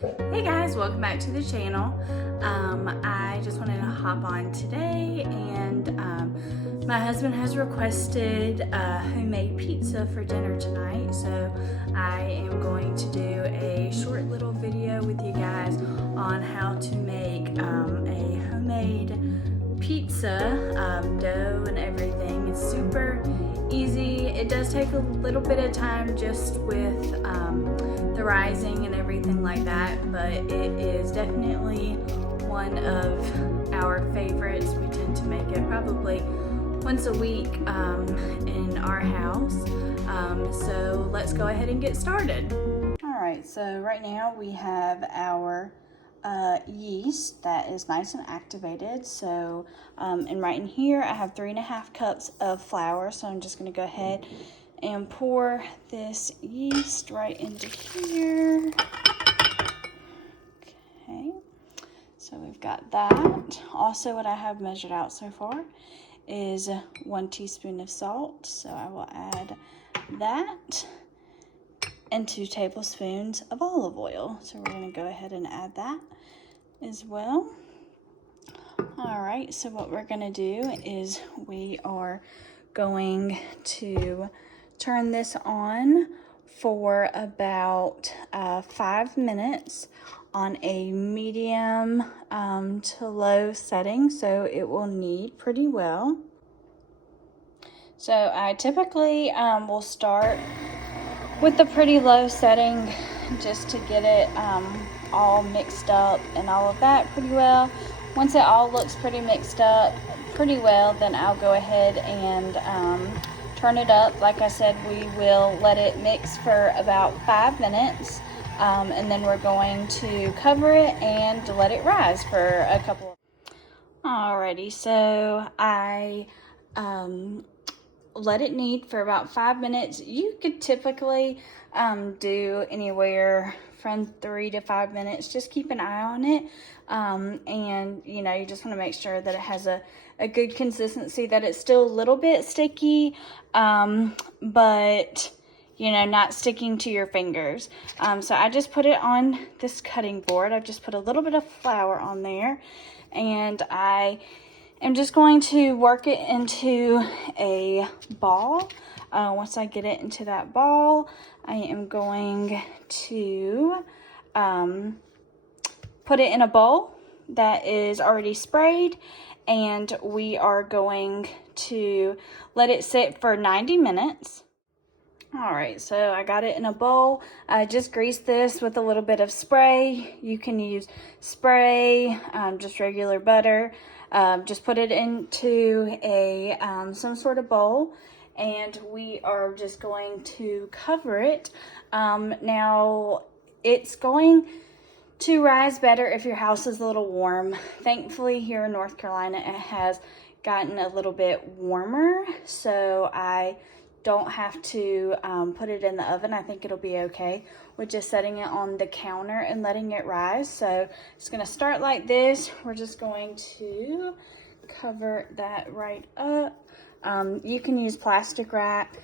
Hey guys, welcome back to the channel. I just wanted to hop on today and my husband has requested homemade pizza for dinner tonight, so I am going to do a short little video with you guys on how to make a homemade pizza dough and everything. It's super easy. It does take a little bit of time just with the rising and everything like that, but it is definitely one of our favorites. We tend to make it probably once a week in our house. So let's go ahead and get started. All right, so right now we have our yeast that is nice and activated. So and right in here I have 3.5 cups of flour, so I'm just going to go ahead and pour this yeast right into here. Okay, so we've got that. Also, what I have measured out so far is 1 teaspoon of salt, so I will add that, and 2 tablespoons of olive oil. So we're going to go ahead and add that as well. All right, so what we're going to do is we are going to turn this on for about 5 minutes on a medium to low setting, so it will knead pretty well. So I typically will start with the pretty low setting just to get it all mixed up and all of that pretty well. Once it all looks pretty mixed up pretty well, then I'll go ahead and turn it up. Like I said, we will let it mix for about 5 minutes, and then we're going to cover it and let it rise for a couple of... Alrighty, so I let it knead for about 5 minutes. You could typically do anywhere from 3 to 5 minutes. Just keep an eye on it, and you know, you just want to make sure that it has a good consistency, that it's still a little bit sticky, but you know, not sticking to your fingers. So I just put it on this cutting board. I've just put a little bit of flour on there, and I'm just going to work it into a ball. Once I get it into that ball, I am going to put it in a bowl that is already sprayed, and we are going to let it sit for 90 minutes. All right, so I got it in a bowl. I just greased this with a little bit of spray. You can use spray, just regular butter. Just put it into a some sort of bowl, and we are just going to cover it. Now, it's going to rise better if your house is a little warm. Thankfully, here in North Carolina, it has gotten a little bit warmer, so I don't have to put it in the oven. I think it'll be okay with just setting it on the counter and letting it rise. So it's going to start like this. We're just going to cover that right up. You can use plastic wrap.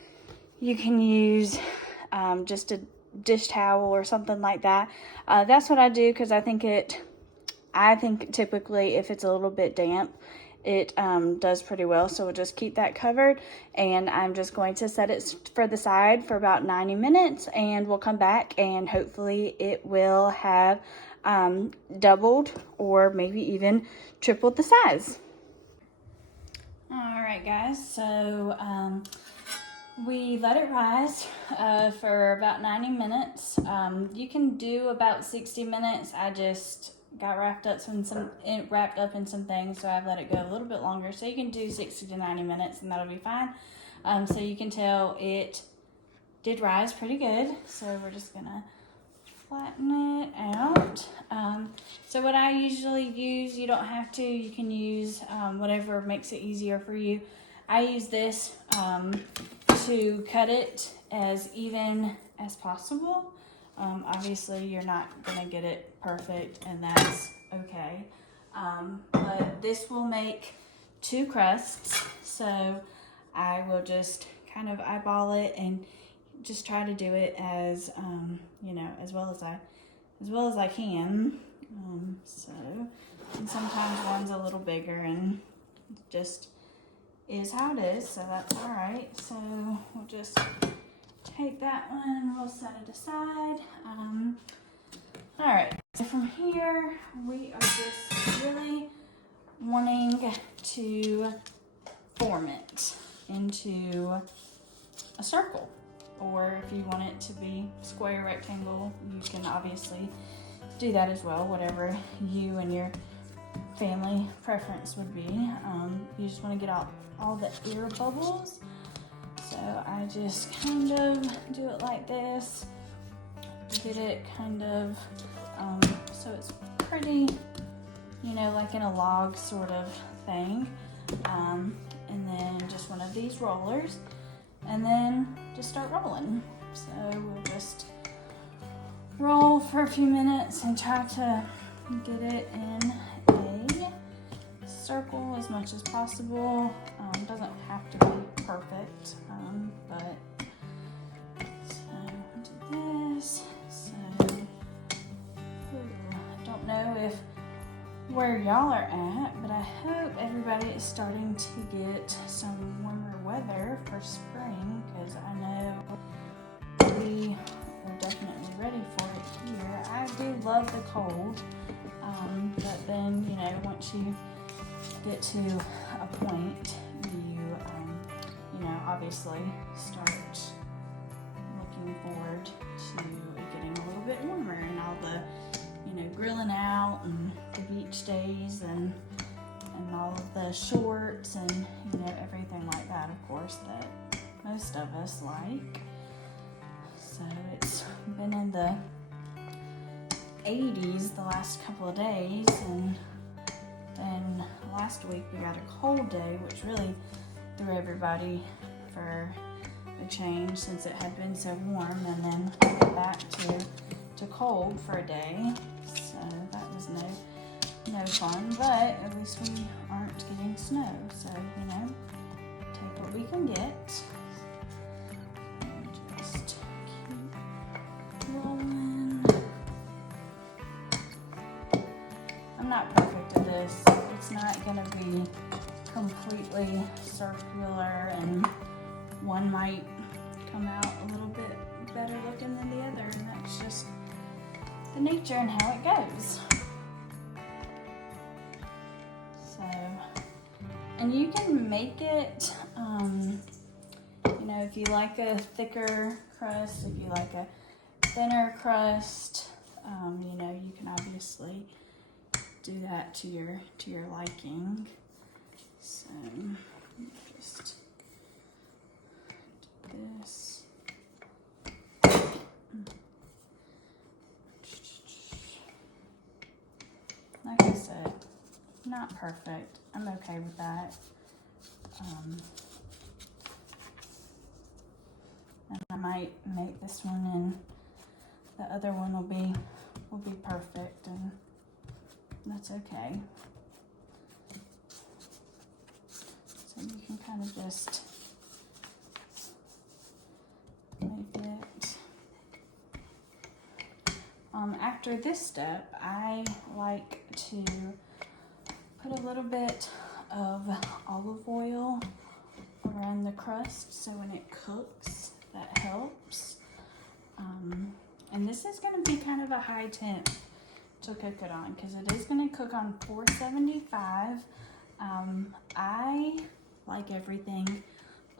You can use just a dish towel or something like that. That's what I do, because I think typically if it's a little bit damp, it does pretty well. So we'll just keep that covered, and I'm just going to set it for the side for about 90 minutes, and we'll come back and hopefully it will have doubled or maybe even tripled the size. All right, guys, so we let it rise for about 90 minutes. You can do about 60 minutes. I just got wrapped up in some things, so I've let it go a little bit longer. So you can do 60 to 90 minutes, and that'll be fine. So you can tell it did rise pretty good. So we're just gonna flatten it out. So what I usually use, you don't have to, you can use whatever makes it easier for you. I use this to cut it as even as possible. Obviously you're not gonna get it perfect, and that's okay. But this will make 2 crusts, so I will just kind of eyeball it and just try to do it as, you know, as well as I as well as I can. So, and sometimes one's a little bigger, and just is how it is, so that's all right. So we'll just take that one, we'll set it aside. All right, so from here, we are just really wanting to form it into a circle, or if you want it to be square, rectangle, you can obviously do that as well, whatever you and your family preference would be. You just want to get out all the air bubbles. So I just kind of do it like this, get it kind of so it's pretty, you know, like in a log sort of thing. And then just one of these rollers, and then just start rolling. So we'll just roll for a few minutes and try to get it in a circle as much as possible. Doesn't have to be perfect, but so do this. So I don't know if where y'all are at, but I hope everybody is starting to get some warmer weather for spring, because I know we are definitely ready for it here. I do love the cold, but then, you know, once you get to a point, you know, obviously start looking forward to it getting a little bit warmer, and all the, you know, grilling out and the beach days and all of the shorts and, you know, everything like that, of course, that most of us like. So it's been in the 80s the last couple of days, and then last week we got a cold day, which really threw everybody for a change, since it had been so warm, and then back to cold for a day. So that was no fun, but at least we aren't getting snow, so, you know, take what we can get and just keep rolling. I'm not perfect at this. It's not gonna be completely circular, and one might come out a little bit better looking than the other, and that's just the nature and how it goes. So, and you can make it, you know, if you like a thicker crust, if you like a thinner crust, you know, you can obviously do that to your liking. So just do this. Like I said, not perfect. I'm okay with that. And I might make this one, and the other one will be perfect, and that's okay. So you can kind of just make it. After this step, I like to put a little bit of olive oil around the crust, so when it cooks, that helps. And this is going to be kind of a high temp to cook it on, because it is going to cook on 475. I like everything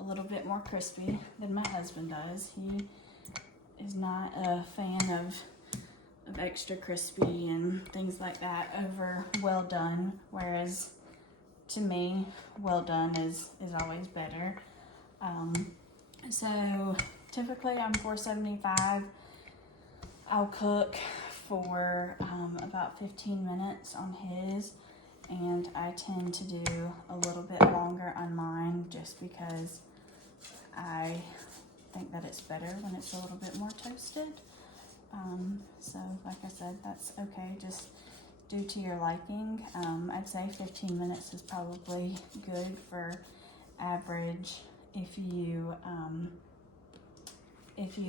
a little bit more crispy than my husband does. He is not a fan of extra crispy and things like that over well done, whereas to me, well done is always better. So typically I'm 475. I'll cook for about 15 minutes on his, and I tend to do a little bit longer on mine, just because I think that it's better when it's a little bit more toasted. So like I said, that's okay, just due to your liking. I'd say 15 minutes is probably good for average if you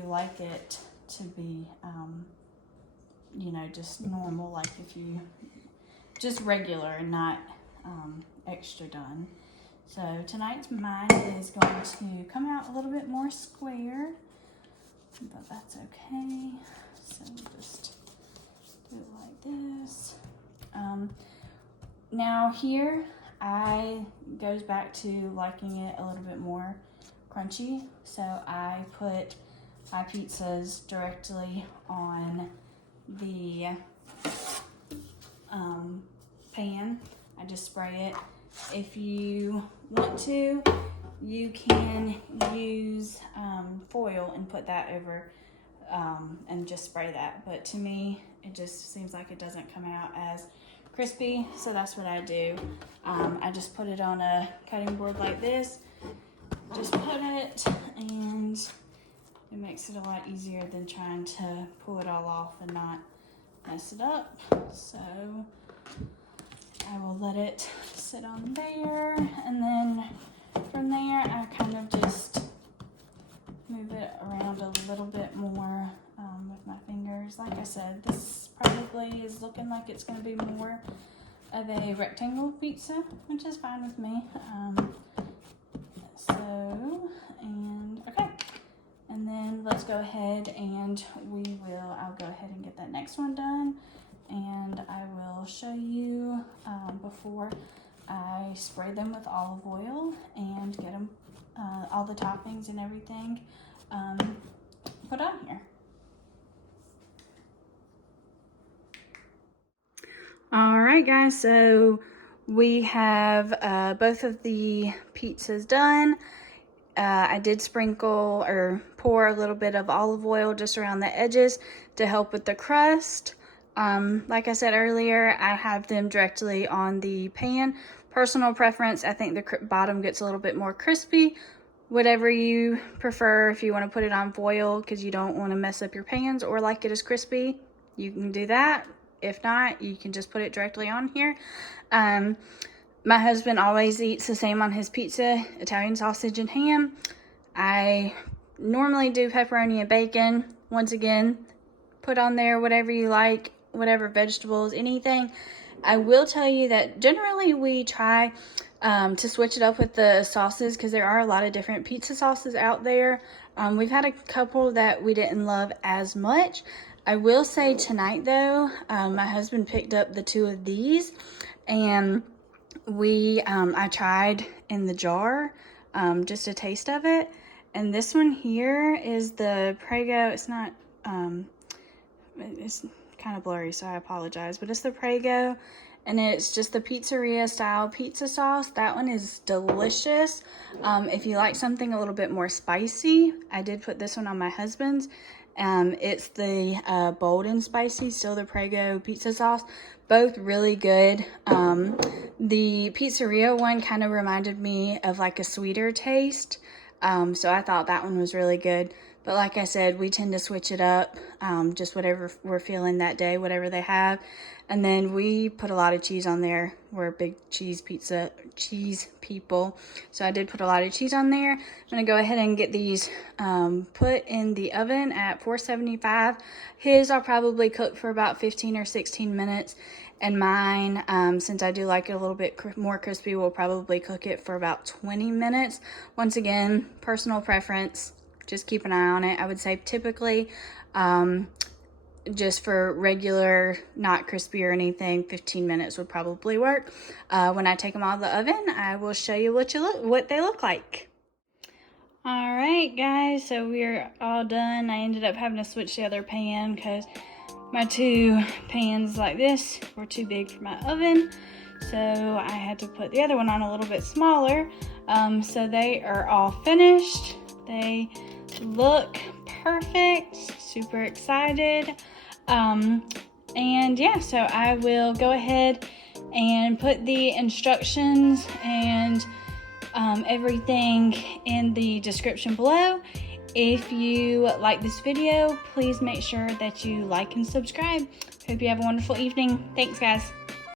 like it to be you know, just normal, like if you, just regular and not extra done. So tonight's mine is going to come out a little bit more square, but that's okay. So just do it like this. Now here, I goes back to liking it a little bit more crunchy. So I put my pizzas directly on the pan. I just spray it. If you want to, you can use foil and put that over and just spray that. But to me, it just seems like it doesn't come out as crispy, so that's what I do. I just put it on a cutting board like this. Just put it, and it makes it a lot easier than trying to pull it all off and not mess it up. So I will let it sit on there, and then from there I kind of just move it around a little bit more with my fingers. Like I said, this probably is looking like it's going to be more of a rectangle pizza, which is fine with me. Okay, and then let's go ahead and I'll go ahead and get that next one done, and I will show you before I spray them with olive oil and get them, all the toppings and everything put on here. All right, guys, so we have both of the pizzas done. I did sprinkle or pour a little bit of olive oil just around the edges to help with the crust. Like I said earlier, I have them directly on the pan. Personal preference, I think the bottom gets a little bit more crispy. Whatever you prefer, if you want to put it on foil because you don't want to mess up your pans or like it as crispy, you can do that. If not, you can just put it directly on here. My husband always eats the same on his pizza, Italian sausage and ham. I normally do pepperoni and bacon. Once again, put on there whatever you like, whatever vegetables, anything. I will tell you that generally we try to switch it up with the sauces because there are a lot of different pizza sauces out there. We've had a couple that we didn't love as much. I will say tonight though, my husband picked up the two of these, and I tried in the jar, just a taste of it. And this one here is the Prego. It's not, it's kind of blurry, so I apologize, but it's the Prego, and it's just the pizzeria style pizza sauce. That one is delicious. If you like something a little bit more spicy, I did put this one on my husband's. It's the bold and spicy, still the Prego pizza sauce. Both really good. The pizzeria one kind of reminded me of like a sweeter taste. So I thought that one was really good. But like I said, we tend to switch it up, just whatever we're feeling that day, whatever they have. And then we put a lot of cheese on there. We're big cheese people. So I did put a lot of cheese on there. I'm going to go ahead and get these put in the oven at 475. His I'll probably cook for about 15 or 16 minutes. And mine, since I do like it a little bit more crispy, will probably cook it for about 20 minutes. Once again, personal preference. Just keep an eye on it. I would say typically, just for regular, not crispy or anything, 15 minutes would probably work. When I take them out of the oven, I will show you what they look like. All right, guys, so we're all done. I ended up having to switch the other pan because my two pans like this were too big for my oven. So I had to put the other one on a little bit smaller. So they are all finished. They look perfect. Super excited. And yeah, so I will go ahead and put the instructions and everything in the description below. If you like this video, please make sure that you like and subscribe. Hope you have a wonderful evening. Thanks, guys.